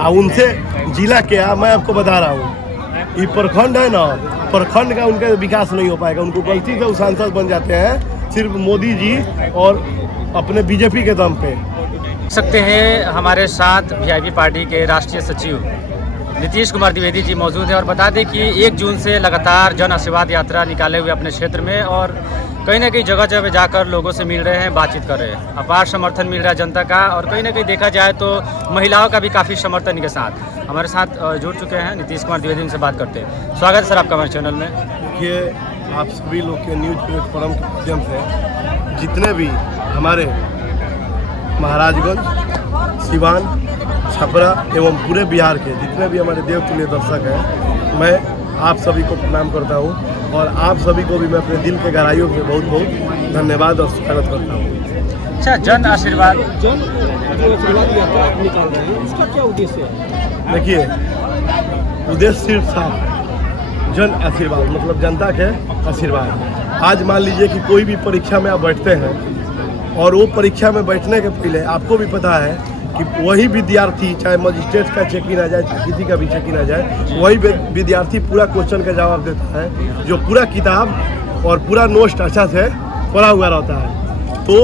और उनसे जिला क्या मैं आपको बता रहा हूँ, ये प्रखंड है ना, प्रखंड का उनका विकास नहीं हो पाएगा। उनको गलती से वो सांसद बन जाते हैं सिर्फ मोदी जी और अपने बीजेपी के दम पे। सकते हैं हमारे साथ वीआईपी पार्टी के राष्ट्रीय सचिव नीतीश कुमार द्विवेदी जी मौजूद हैं और बता दें कि 1 जून से लगातार जन आशीर्वाद यात्रा निकाले हुए अपने क्षेत्र में और कहीं ना कहीं जगह जगह जाकर लोगों से मिल रहे हैं, बातचीत कर रहे हैं। अपार समर्थन मिल रहा है जनता का और कहीं ना कहीं देखा जाए तो महिलाओं का भी काफ़ी समर्थन इनके साथ। हमारे साथ जुड़ चुके हैं नीतीश कुमार द्विवेदी, उनसे बात करते हैं। स्वागत है सर आपका हमारे चैनल में। देखिए, आप सभी लोग के न्यूज प्लेटफॉर्म के माध्यम से जितने भी हमारे महाराजगंज, सिवान, छपरा एवं पूरे बिहार के जितने भी हमारे देवतुल्य दर्शक हैं, मैं आप सभी को प्रणाम करता हूं और आप सभी को भी मैं अपने दिल के गहराइयों से बहुत बहुत धन्यवाद और स्वागत करता हूं। अच्छा, जन आशीर्वाद यात्रा निकाल रहे हैं, इसका क्या उद्देश्य है? देखिए, उद्देश्य सिर्फ था जन आशीर्वाद, मतलब जनता के आशीर्वाद। आज मान लीजिए कि कोई भी परीक्षा में आप बैठते हैं और वो परीक्षा में बैठने के पहले आपको भी पता है कि वही विद्यार्थी, चाहे मजिस्ट्रेट का चेक इन आ जाए, चाहे किसी का भी चेक इन आ जाए, वही विद्यार्थी पूरा क्वेश्चन का जवाब देता है जो पूरा किताब और पूरा नोट्स अच्छा से पढ़ा हुआ रहता है। तो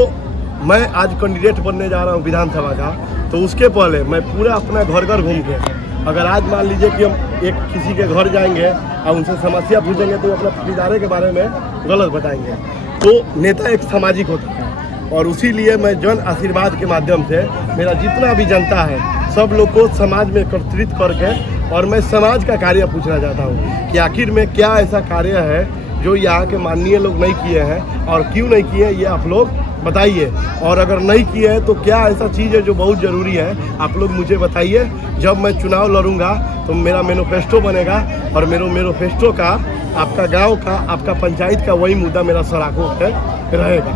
मैं आज कैंडिडेट बनने जा रहा हूँ विधानसभा का, तो उसके पहले मैं पूरा अपना घर घर घूम के, अगर आज मान लीजिए कि हम एक किसी के घर जाएंगे और उनसे समस्या पूछेंगे तो अपने इदारे के बारे में गलत बताएंगे। तो नेता एक सामाजिक होता है और उसी लिए मैं जन आशीर्वाद के माध्यम से मेरा जितना भी जनता है सब लोग को समाज में एकत्रित करके और मैं समाज का कार्य पूछना चाहता हूँ कि आखिर में क्या ऐसा कार्य है जो यहाँ के माननीय लोग नहीं किए हैं और क्यों नहीं किए, ये आप लोग बताइए। और अगर नहीं किए हैं तो क्या ऐसा चीज़ है जो बहुत ज़रूरी है, आप लोग मुझे बताइए। जब मैं चुनाव लड़ूंगा तो मेरा मैनिफेस्टो बनेगा और मेरे मैनिफेस्टो का, आपका गाँव का, आपका पंचायत का वही मुद्दा मेरा सराखों पे रहेगा।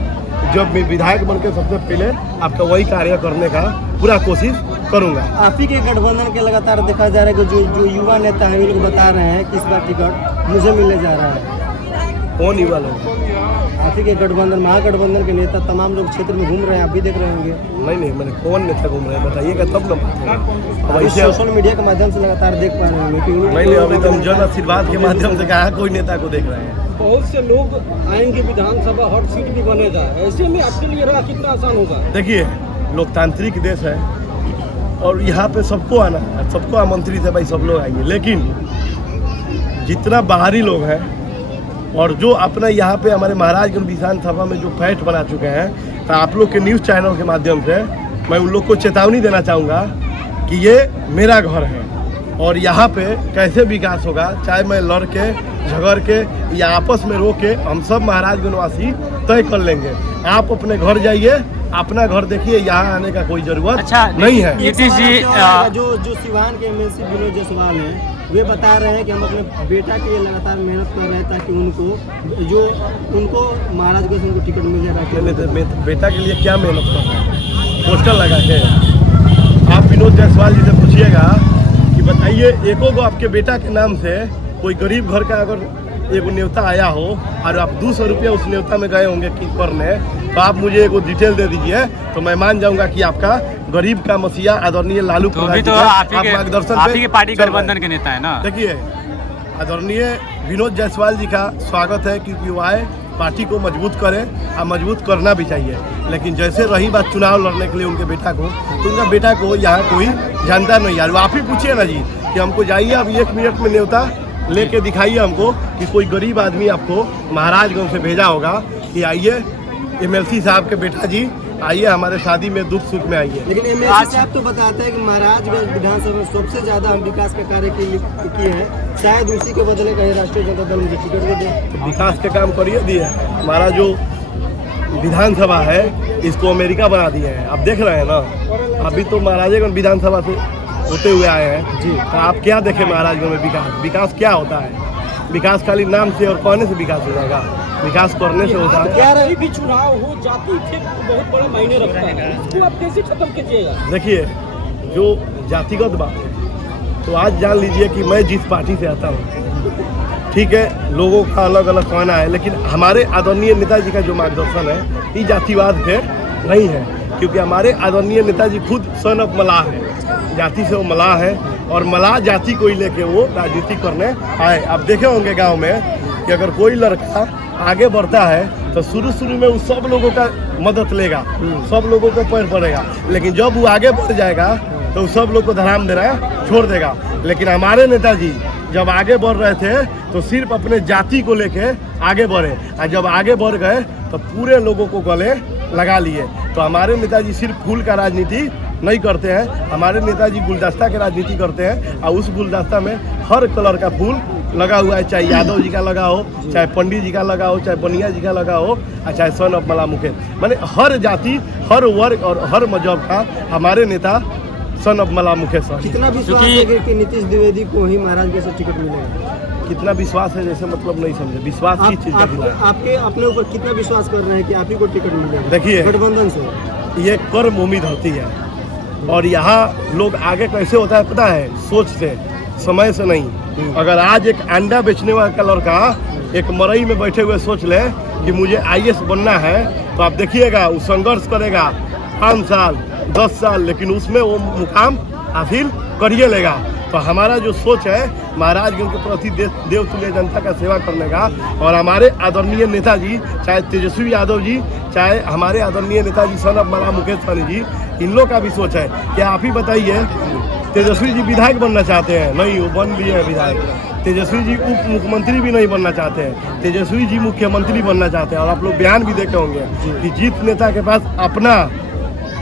जब मैं विधायक बनकर सबसे पहले आपका वही कार्य करने का पूरा कोशिश करूंगा। आप ही के गठबंधन के लगातार देखा जा रहा है कि जो युवा नेता है, वो लोग बता रहे हैं कि इस बार टिकट मुझे मिलने जा रहा है। कौन युवा लोग? आप ही के गठबंधन, महागठबंधन के नेता तमाम लोग क्षेत्र में घूम रहे हैं, आप भी देख रहे होंगे। नहीं, मैंने कौन नेता घूम रहे हैं बताइएगा तब ना। वैसे सोशल मीडिया के माध्यम से लगातार देख पा रहे होंगे कि नहीं, अभी तो हम जन आशीर्वाद के माध्यम से कहा कोई नेता को देख रहे हैं। बहुत से लोग आएंगे, विधानसभा हॉट सीट भी बनेगा, ऐसे में आपके लिए राह कितना आसान होगा? देखिए, लोकतांत्रिक देश है और यहाँ पे सबको आना है, सबको आमंत्रित है भाई, सब लोग आएंगे। लेकिन जितना बाहरी लोग हैं और जो अपना यहाँ पे हमारे महाराजगंज विधानसभा में जो फैट बना चुके हैं, तो आप लोग के न्यूज़ चैनल के माध्यम से मैं उन लोग को चेतावनी देना चाहूँगा कि ये मेरा घर है और यहाँ पे कैसे विकास होगा, चाहे मैं लड़ के, झगड़ के या आपस में रो के, हम सब महाराजगंज वासी तय कर लेंगे। आप अपने घर जाइए, अपना घर देखिए, यहाँ आने का कोई जरूरत नहीं है। नीतीश जी, जो सिवान के एमएलसी विनोद जायसवाल हैं, वे बता रहे हैं कि हम अपने बेटा के लिए लगातार मेहनत कर रहे हैं ताकि उनको महाराजगंज उनको टिकट मिल जाए। बेटा के लिए क्या मेहनत कर रहे हैं? पोस्टर लगा के। आप विनोद जायसवाल जी से पूछिएगा कि बताइए, एको को आपके बेटा के नाम से कोई गरीब घर का अगर एक न्योता आया हो और आप 200 रुपया उस न्योता में गए होंगे कि करने, तो आप मुझे एक डिटेल दे दीजिए तो मैं मान जाऊंगा कि आपका गरीब का मसीहा आदरणीय लालू प्रसाद तो आप ही के पार्टी गठबंधन के नेता है ना। देखिए, आदरणीय विनोद जायसवाल जी का स्वागत है क्योंकि वो आए, पार्टी को मजबूत करें और मजबूत करना भी चाहिए। लेकिन जैसे रही बात चुनाव लड़ने के लिए उनके बेटा को, तो उनका बेटा को यहाँ कोई जानता नहीं यार। आप ही पूछिए ना जी कि हमको जाइए, अब 1 मिनट में न्योता लेके दिखाइए हमको कि कोई गरीब आदमी आपको महाराजगंज से भेजा होगा कि आइए एमएलसी साहब के बेटा जी आइए हमारे शादी में दुख सुख में आइए। लेकिन एमएलसी साहब तो बताते हैं कि महाराजगंज विधानसभा में सबसे ज्यादा हम विकास का कार्य किए हैं, शायद उसी के बदले कहीं राष्ट्रीय जनता दल मुझे टिकट दे दे। तो विकास के काम करिए दिए। हमारा जो विधानसभा है इसको अमेरिका बना दिए हैं, आप देख रहे हैं ना। अभी तो महाराजगंज विधानसभा से होते हुए आए हैं जी, तो आप क्या देखें महाराजगंज में विकास क्या होता है? विकास खाली नाम से और कहने से विकास हो जाएगा, विकास करने से होता है। क्या रही भी चुनाव हो, जाति बहुत बड़ा मायने रखता है, इसको आप कैसे खत्म कीजिएगा? देखिए, जो जातिगत बात है तो आज जान लीजिए कि मैं जिस पार्टी से आता हूँ, ठीक है, लोगों का अलग अलग कहना है, लेकिन हमारे आदरणीय नेताजी का जो मार्गदर्शन है ये जातिवाद पे नहीं है, क्योंकि हमारे आदरणीय नेताजी खुद सन ऑफ मलाह है। जाति से वो मलाह है और मलाह जाति को ही लेके वो राजनीति करने आए। आप देखे होंगे गांव में कि अगर कोई लड़का आगे बढ़ता है तो शुरू में वो सब लोगों का मदद लेगा, सब लोगों को पैर पड़ेगा, लेकिन जब वो आगे बढ़ जाएगा तो सब लोग को धराम देना छोड़ देगा। लेकिन हमारे नेताजी जब आगे बढ़ रहे थे तो सिर्फ अपने जाति को लेके आगे बढ़े, और जब आगे बढ़ गए तो पूरे लोगों को गले लगा लिए। तो हमारे नेताजी सिर्फ फूल का राजनीति नहीं करते हैं, हमारे नेताजी गुलदस्ता की राजनीति करते हैं, और उस गुलदस्ता में हर कलर का फूल लगा हुआ है, चाहे यादव जी का लगा हो, चाहे पंडित जी का लगा हो, चाहे बनिया जी का लगा हो, और चाहे सन ऑफ मला मुकेश, माने हर जाति, हर वर्ग और हर मजहब का हमारे नेता सन ऑफ मला मुकेश। कितना विश्वास है कि नीतीश द्विवेदी को ही महाराजगंज से टिकट मिलेगा? कितना विश्वास है जैसे मतलब नहीं समझे, विश्वास की चीज आपके अपने ऊपर कितना विश्वास कर रहे हैं कि आप ही को टिकट मिलेगा? देखिए, गठबंधन से ये कर्म उम्मीद होती है, और यहाँ लोग आगे कैसे होता है पता है, सोच से, समय से नहीं। अगर आज एक अंडा बेचने वाला का लड़का एक मरई में बैठे हुए सोच ले कि मुझे IAS बनना है, तो आप देखिएगा वो संघर्ष करेगा 5 साल 10 साल, लेकिन उसमें वो मुकाम हासिल करिए लेगा। तो हमारा जो सोच है महाराजगंज के प्रति देवतुल्य जनता का सेवा करने का, और हमारे आदरणीय नेताजी चाहे तेजस्वी यादव जी, चाहे हमारे आदरणीय नेताजी सन ऑफ मला मुकेश सहनी जी, इन लोग का भी सोच है। क्या आप ही बताइए, तेजस्वी जी विधायक बनना चाहते हैं? नहीं, वो बन लिए हैं विधायक। तेजस्वी जी उप मुख्यमंत्री भी नहीं बनना चाहते हैं, तेजस्वी जी मुख्यमंत्री बनना चाहते हैं। और आप लोग बयान भी देखे होंगे कि जिस नेता के पास अपना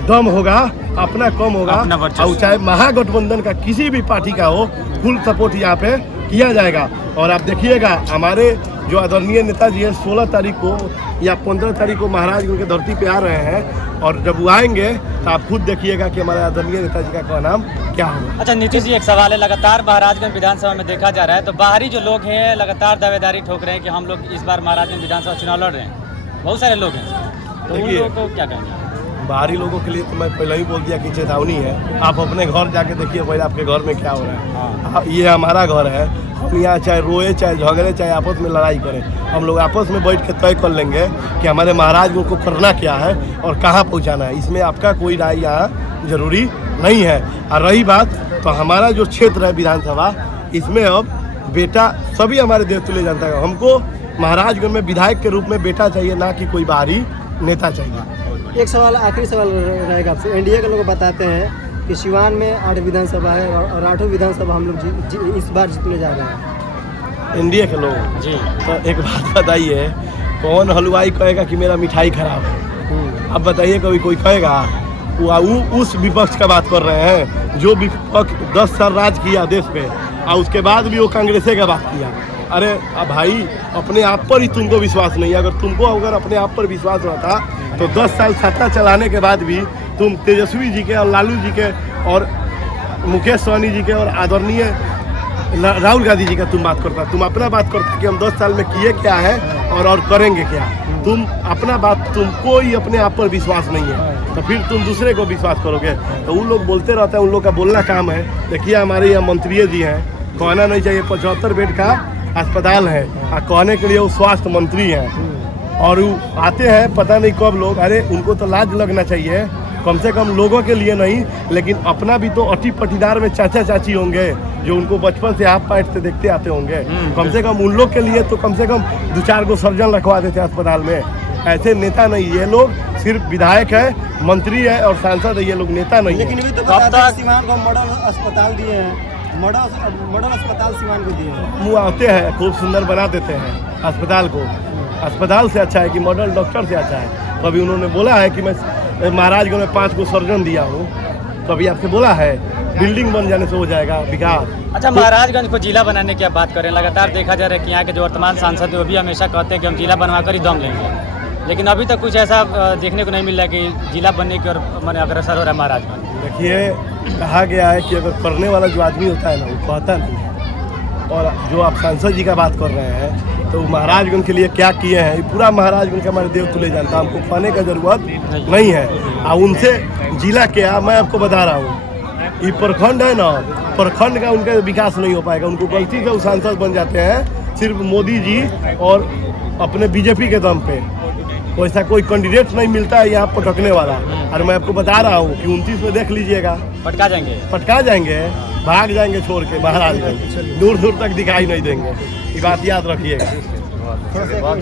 दम होगा, अपना कम होगा, और चाहे महागठबंधन का किसी भी पार्टी का हो, फुल सपोर्ट यहाँ पे किया जाएगा। और आप देखिएगा हमारे जो आदरणीय नेताजी है 16 तारीख को या 15 तारीख को महाराजगंज की धरती पे आ रहे हैं, और जब वो आएंगे तो आप खुद देखिएगा कि हमारे आदरणीय नेताजी का नाम क्या होगा। अच्छा नीतीश जी, एक सवाल है, लगातार महाराजगंज विधानसभा में देखा जा रहा है तो बाहरी जो लोग हैं लगातार दावेदारी ठोक रहे हैं कि हम लोग इस बार महाराजगंज विधानसभा चुनाव लड़ रहे हैं, बहुत सारे लोग हैं, तो उन लोगों को क्या कहेंगे? बाहरी लोगों के लिए तो मैं पहले ही बोल दिया कि चेतावनी है। आप अपने घर जाके देखिए पहले आपके घर में क्या हो रहा है। ये हमारा घर है, हम यहाँ चाहे रोए, चाहे झगड़े, चाहे आपस में लड़ाई करें, हम लोग आपस में बैठ के तय कर लेंगे कि हमारे महाराजगंज को करना क्या है और कहाँ पहुँचाना है। इसमें आपका कोई राय यहाँ जरूरी नहीं है। और रही बात, तो हमारा जो क्षेत्र है विधानसभा, इसमें अब बेटा सभी हमारे देवतुल्य जनता का, हमको महाराजगंज में विधायक के रूप में बेटा चाहिए, ना कि कोई बाहरी नेता चाहिए। एक सवाल, आखिरी सवाल रहेगा आपसे। एनडीए के लोग बताते हैं कि सिवान में 8 विधानसभा है और 8 विधानसभा हम लोग इस बार जीतने जा रहे हैं। एनडीए के लोग जी, तो एक बात बताइए, कौन हलवाई कहेगा कि मेरा मिठाई खराब है? अब बताइए, कभी कोई कहेगा? वो उस विपक्ष का बात कर रहे हैं जो विपक्ष 10 साल राज किया देश पे, और उसके बाद भी वो कांग्रेस का बात किया। अरे भाई, अपने आप पर ही तुमको विश्वास नहीं है। अगर अपने आप पर विश्वास रहता तो 10 साल सत्ता चलाने के बाद भी तुम तेजस्वी जी के और लालू जी के और मुकेश सहनी जी के और आदरणीय राहुल गांधी जी का तुम बात करता, तुम अपना बात करता कि हम 10 साल में किए क्या है और करेंगे क्या। तुम अपना बात, तुमको ही अपने आप पर विश्वास नहीं है, तो फिर तुम दूसरे को विश्वास करोगे। तो उन लोग बोलते रहते हैं, उन लोग का बोलना काम है। देखिए हमारे यहाँ मंत्री जी हैं, कहना नहीं चाहिए, 75 बेड का अस्पताल है, और कहने के लिए वो स्वास्थ्य मंत्री हैं, और वो आते हैं पता नहीं कब लोग। अरे उनको तो लाज लगना चाहिए, कम से कम लोगों के लिए नहीं, लेकिन अपना भी तो अटी पटीदार में चाचा चाची होंगे जो उनको बचपन से हाथ पैर से देखते आते होंगे। कम से कम उन लोग के लिए तो कम से कम 2-4 को सर्जन रखवा देते अस्पताल में। ऐसे नेता नहीं, ये लोग सिर्फ विधायक है, मंत्री है और सांसद है, ये लोग नेता नहीं। लेकिन भी तो बताते हैं सीवान को मॉडल अस्पताल दिए हैं, मॉडल अस्पताल सीवान को दिए हैं। मुँह आते हैं, खूब सुंदर बना देते हैं अस्पताल को। अस्पताल से अच्छा है कि मॉडल डॉक्टर से अच्छा है। कभी उन्होंने बोला है कि मैं महाराजगंज में 5 को सर्जन दिया हूँ? कभी आपसे बोला है? बिल्डिंग बन जाने से हो जाएगा विकास। अच्छा, महाराजगंज को जिला बनाने की आप बात करें, लगातार देखा जा रहा है कि यहाँ के जो वर्तमान सांसद है वो भी हमेशा कहते हैं कि हम जिला बनवाकर ही दम लेंगे, लेकिन अभी तक कुछ ऐसा देखने को नहीं मिल रहा है कि जिला बनने की और मैंने अग्रसर हो रहा है महाराजगंज। देखिए, कहा गया है कि अगर करने वाला जो आदमी होता है ना, वो कहता नहीं है। और जो आप सांसद जी का बात कर रहे हैं, तो महाराजगंज के लिए क्या किए हैं, पूरा महाराजगंज का हमारे देवतुल्य जनता, हमको कहने का जरूरत नहीं है। और उनसे जिला क्या, मैं आपको बता रहा हूँ, ये प्रखंड है ना, प्रखंड का उनका विकास नहीं हो पाएगा। उनको गलती से वो सांसद बन जाते हैं सिर्फ मोदी जी और अपने बीजेपी के दम पे। वैसा कोई कैंडिडेट नहीं मिलता है यहाँ पटकने वाला। और मैं आपको बता रहा हूँ कि 29 में देख लीजिएगा। पटका जाएंगे। पटका जाएंगे, भाग जाएंगे छोड़ के महाराजगंज, दूर दूर तक दिखाई नहीं देंगे। ये बात याद रखिएगा। बहुत